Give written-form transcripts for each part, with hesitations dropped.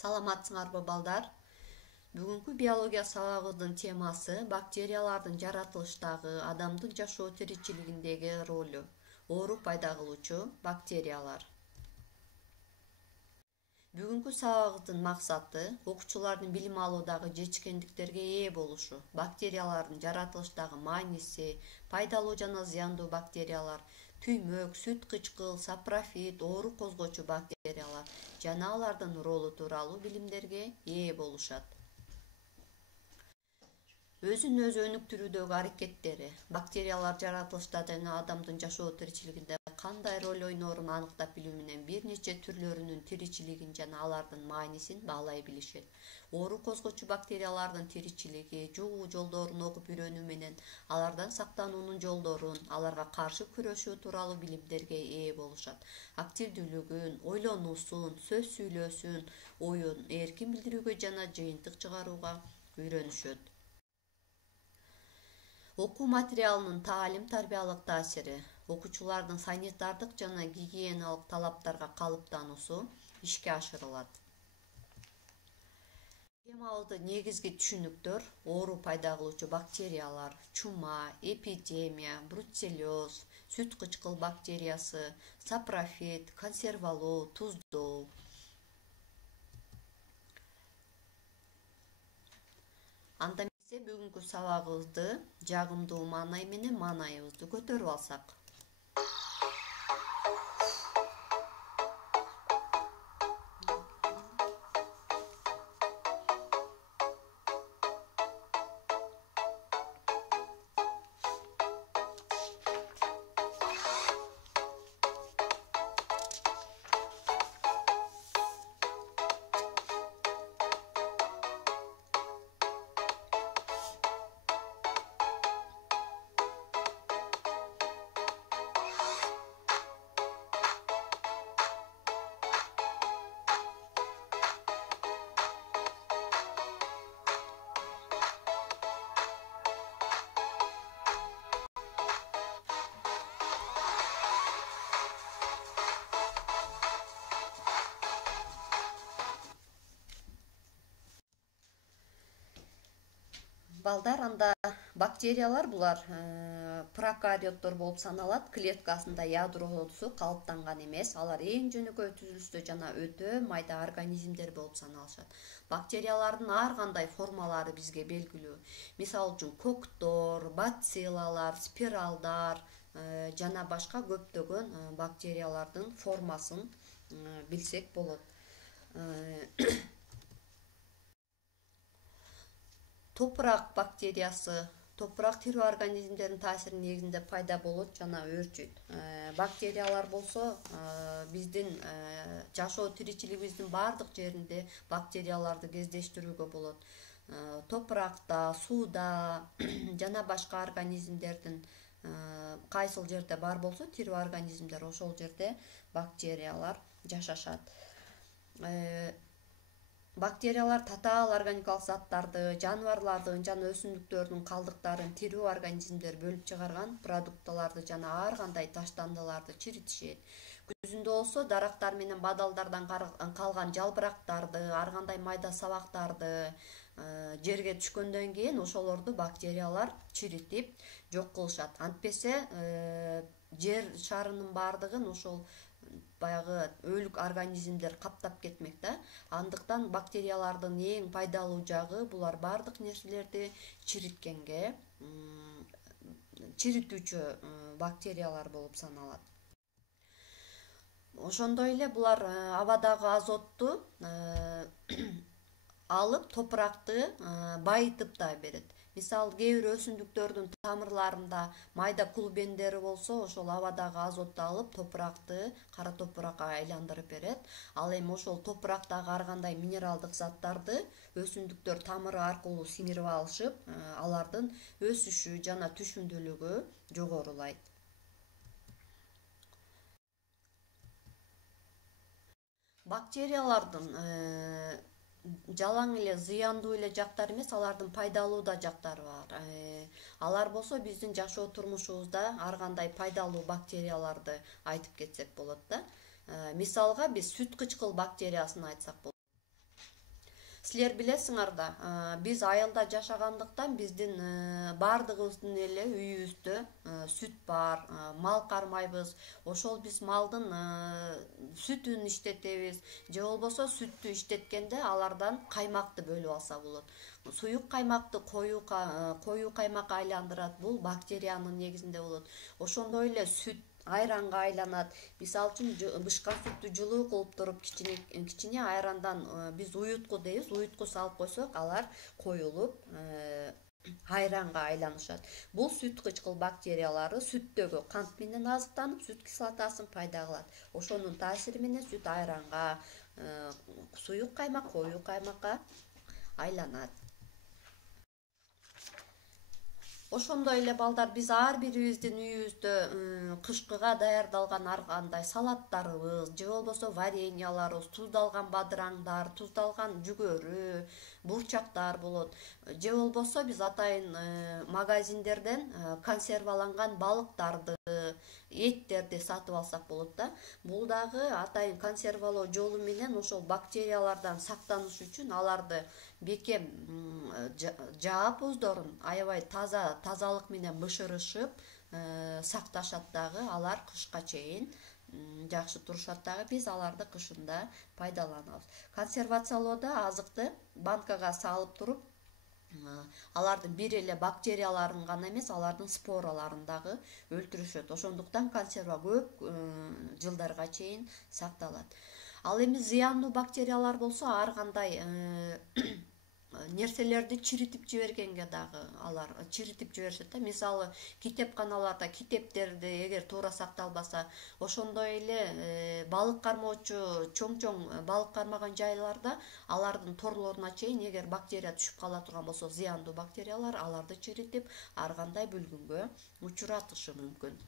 Саламатсыңарбы балдар? Бүгүнкү биология сабагыбыздын темасы бактериялардын жаратылыштагы, адамдын жашоо тиричилигиндеги ролу. Оору пайда кылуучу бактериялар. Бүгүнкү сабагыбыздын максаты окуучулардын билим алуудагы жетишкендиктерге ээ болушу. Бактериялардын жаратылыштагы мааниси, пайдалуу жана зыяндуу бактериялар, түймөк, сүт кычкыл, сапрофит, оору козгоочу бактериялар жана алардын ролу тууралуу билимдерге ээ болушат. Өзүн өзү өнүктүрүүдөгү аракеттери, бактериялар жаратылышта жана адамдын жашоо тиричилигинде кандай роль ойнорун аныктап билүү менен бир нече түрлөрүнүн тиричилигин жана алардын маанисин баалай билишет. Оору козгоочу бактериялардын тиричилиги, жугуу жолдорун окуп үйрөнүү менен алардан сактануунун жолдорун, аларга каршы күрөшүү тууралуу билимдерге ээ болушат. Активдүүлүгүн, ойлонуусун, сөз сүйлөөсүн, оюн эркин билдирүүгө жана жыйынтык чыгарууга үйрөнүшөт. Окуу материалынын таалим-тарбиялык таасири, окуучулардын санитардык жана гигиеналык талаптарга калыптануусу ишке ашырылат. Темабыздын негизги түшүнүктөр: оору пайда кылуучу бактериялар, чума, эпидемия, бруцеллез, сүт кычкыл бактериясы, сапрофит, консервалоо, туздоо. Анда бүгүнкү сабагыбызды жагымдуу маанай менен маанайыбызды көтөрүп алсак. Балдар, анда бактериялар булар прокариоттор болуп саналат. Клеткасында ядросу калыптанган эмес. Алар эң жөнөкөй түзүлүштө жана өтө майда организмдер болуп саналышат. Бактериялардын ар кандай формалары бизге белгилүү. Мисалы үчүн коктор, бациллалар, спиралдар жана башка көптөгөн бактериялардын формасын билсек болот. Топурак бактериясы, топурак тирүү организмдердин таасиринин негизинде пайда болот жана өөрчүйт. Бактериялар болсо биздин жашоо тиричилигибиздин баардык жеринде бактерияларды кездештирүүгө болот. Топуракта, сууда жана башка организмдердин кайсыл жерде бар болсо тирүү организмдер, ошол жерде бактериялар жашашат. Бактериялар татаал органикалык заттарды, жаныбарлардын жана өсүмдүктөрдүн калдыктарын тирүү организмдер бөлүп чыгарган продукталарды жана ар кандай таштандыларды чиритишет. Күзүндө болсо дарактар менен бадалдардан калган жалбырактарды, ар кандай майда сабактарды жерге түшкөндөн кийин ошолорду бактериялар чиритип жок кылышат. Антпесе жер шарынын баардыгын ошол баягы өлүк организмдер каптап кетмек да. Андыктан бактериялардын эң пайдалуу жагы булар баардык нерселерди чириткенге чиритүүчү бактериялар болуп саналат. Ошондой эле булар абадагы азотту алып топуракты байытып да берет. Мисалы кээ бир өсүмдүктөрдүн тамырларында майда клубендери болсо, ошол абадагы азотту алып топуракты кара топуракка айландырып берет. Ал эми ошол топурактагы ар кандай минералдык заттарды өсүмдүктөр тамыры аркылуу сиңирип алышып, алардын өсүшү жана түшүмдүүлүгү жогорулайт. Бактериялардын жалаң эле зыяндуу эле жактары эмес, алардын пайдалуу да жактары бар. Алар болсо биздин жашоо турмушубузда ар кандай пайдалуу бактерияларды айтып кетсек болот да. Мисалга биз сүт кычкыл бактериясын айтсак болот. Силер билесиңер да, биз айылда жашагандыктан биздин баардыгыбыздын эле үйүбүздө сүт бар, мал кармайбыз. Ошол биз малдын сүтүн иштетебиз, же болбосо сүттү иштеткенде алардан каймакты бөлүп алса болот. Суюк каймакты коюу каймакка айландырат. Бул бактериянын негизинде болот. Ошондой эле сүт айранга айланат. Мисалы үчүн бышкан сүттү жылуу кылып туруп кичине айрандан биз уютку дейбиз, уютку салып койсок, алар коюлуп айранга айланышат. Бул сүт кычкыл бактериялары сүттөгү кант менен азыктанып, сүт кислотасын пайда кылат. Ошонун таасири менен сүт айранга, суюк каймак коюу каймакка айланат. Ошондой эле балдар, биз ар бирибиздин үйүбүздө кышкыга даярдалган ар кандай салаттарыбыз, же болбосо вареньяларыбыз, туздалган бадыраңдар, туздалган жүгөрү, бурчактар болот. Же болбосо биз атайын магазиндерден консерваланган балыктарды, эттерди сатып алсак болот да. Бул дагы атайын консервалоо жолу менен ошол бактериялардан сактаныш үчүн аларды бекем жаап өздөрүн аябай тазалык менен бышырышып сакташат дагы. Алар кышка чейин жакшы турушат дагы. Биз аларды кышында пайдаланабыз. Консервациялоодо азыкты банкага салып туруп, алардын бир эле бактерияларын гана эмес, алардын спораларын дагы өлтүрүшөт. Ошондуктан консерва көп жылдарга чейин сакталат. Ал эми зыяндуу бактериялар болсо ар кандай нерселерди чиритип жибергенге дагы алар чиритип жиберишет да. Мисалы, китепканаларда китептерди эгер туура сакталбаса, ошондой эле балык кармоочу чоң балык кармаган жайларда алардын торлоруна чейин эгер бактерия түшүп кала турган болсо, зыяндуу бактериялар аларды чиритип ар кандай бүлгүнгө учуратышы мүмкүн.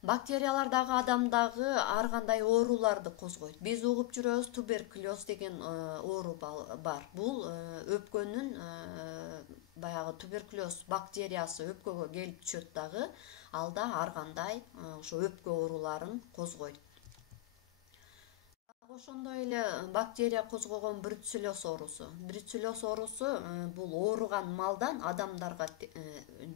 Бактериялар дагы адамдагы ар кандай ооруларды козгойт. Биз угуп жүрөбүз, туберкулез деген оору бар. Бул өпкөнүн баягы туберкулез бактериясы өпкөгө келип түшөт дагы. Ал да ар кандай ошо өпкө ооруларын козгойт. Ошондой эле бактерия козгогон бруцеллез оорусу. Бруцеллез оорусу бул ооруган малдан адамдарга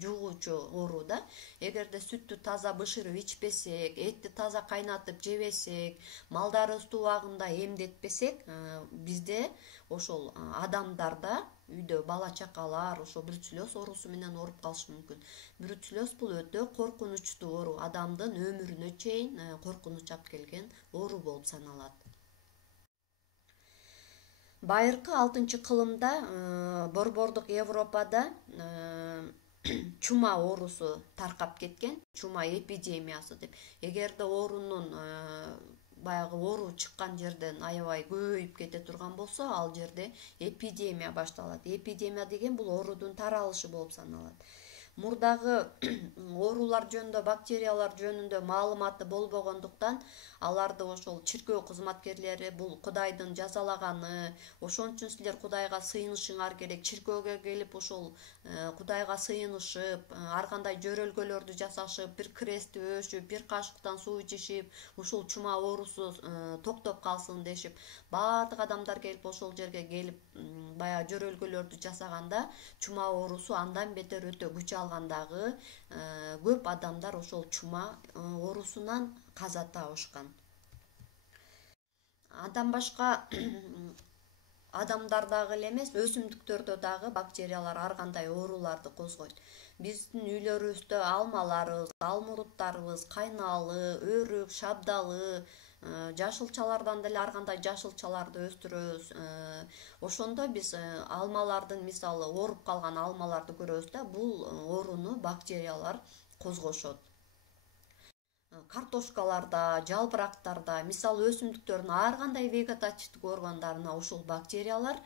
жугуучу оору да. Эгерде сүттү таза бышырып ичпесек, этти таза кайнатып жебесек, малдарыбызды убагында эмдетпесек, бизде ошол адамдарда үйдө бала чакалар ошо бруцеллез оорусу менен ооруп калышы мүмкүн. Бруцеллез бул өтө коркунучтуу оору, адамдын өмүрүнө чейин коркунуч алып келген оору болуп саналат. Байыркы 6-кылымда борбордук Европада чума оорусу таркап кеткен, чума эпидемиясы деп. Эгерде оорунун баягы оору чыккан жерден аябай көбөйүп кете турган болсо, ал жерде эпидемия башталат. Эпидемия деген бул оорудун таралышы болуп саналат. Мурдагы оорулар жөнүндө, бактериялар жөнүндө маалыматы болбогондуктан аларды ошол чиркөө кызматкерлери бул Кудайдын жазалаганы, ошон үчүн силер Кудайга сыйынышыңар керек, чиркөөгө келип ошол Кудайга сыйынышып, ар кандай жөрөлгөлөрдү жасашып, бир крестти өшүп, бир кашыктан суу ичишип, ушул чума оорусу токтоп калсын дешип, баардык адамдар келип ошол жерге келип баягы жөрөлгөлөрдү жасаганда, чума оорусу андан бетер өтө күч алгандагы көп адамдар ошол чума оорусунан каза табышкан. Андан башка адамдардагы эле эмес, өсүмдүктөрдө дагы бактериялар ар кандай ооруларды козгойт. Биздин үйлөрүбүздө алмаларыбыз, алмуруттарыбыз, кайналы, өрүк, шабдалы, жашылчалардан деле ар кандай жашылчаларды өстүрөбүз. Ошондо биз алмалардын, мисалы, ооруп калган алмаларды көрөбүз да, бул ооруну бактериялар козгошот. Картошкаларда, жалбырактарда, мисалы, өсүмдүктөрдүн ар кандай вегетативдик органдарына ушул бактериялар,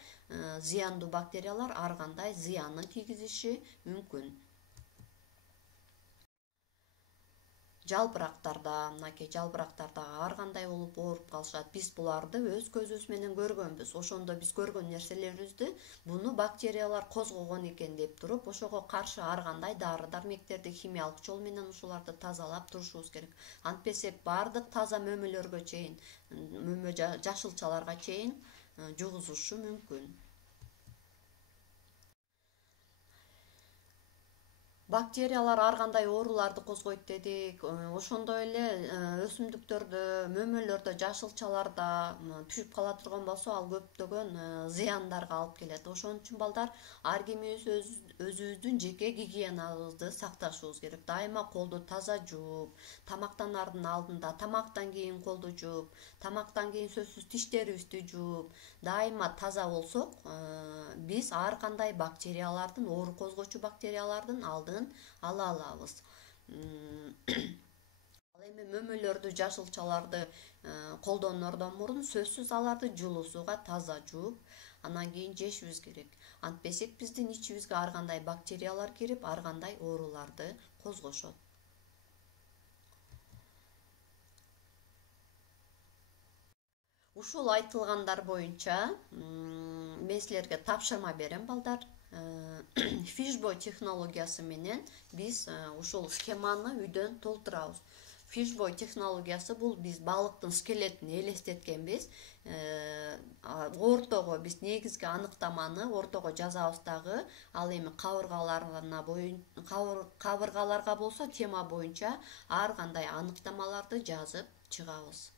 зыяндуу бактериялар ар кандай зыянын тийгизиши мүмкүн. Мынакей жалбырактарда ар кандай болуп ооруп калышат. Биз буларды өз көзүбүз менен көргөнбүз. Ошондо биз көргөн нерселерибизди буну бактериялар козгогон экен деп туруп, ошого каршы ар кандай дары-дармектерди химиялык жол менен ушуларды тазалап турушубуз керек. Антпесек баардык таза мөмөлөргө чейин, жашылчаларга чейин жугузушу мүмкүн. Бактериялар ар кандай ооруларды козгойт дедик. Ошондой эле өсүмдүктөрдө, мөмөлөрдө, жашылчаларда түшүп кала турган болсо, ал көптөгөн зыяндарга алып келет. Ошон үчүн балдар ар кимибиз өзүбүздүн жеке гигиенабызды сакташыбыз керек. Дайыма колду таза жууп, тамактанаардын алдында, тамактан кийин колду жууп, тамактан кийин сөзсүз тиштерибизди жууп, дайыма таза болсок, биз ар кандай бактериялардын, оору козгоочу бактериялардын алдын ала алабыз. Ал эми мөмөлөрдү, жашылчаларды колдоноордон мурун сөзсүз аларды жылуу сууга таза жууп, анан кийин жешибиз керек. Антпесек биздин ичибизге ар кандай бактериялар кирип, ар кандай ооруларды козгошот. Ушул айтылгандар боюнча мен силерге тапшырма берем, балдар. Fishbowl технологиясы менен биз ушул схеманы үйдөн толтурабыз. Fishbowl технологиясы бул биз балыктын скелетин элестеткенбиз. Ортого биз негизги аныктаманы ортого жазабыз дагы. Ал эми кабыргаларга болсо тема боюнча ар кандай аныктамаларды жазып чыгабыз.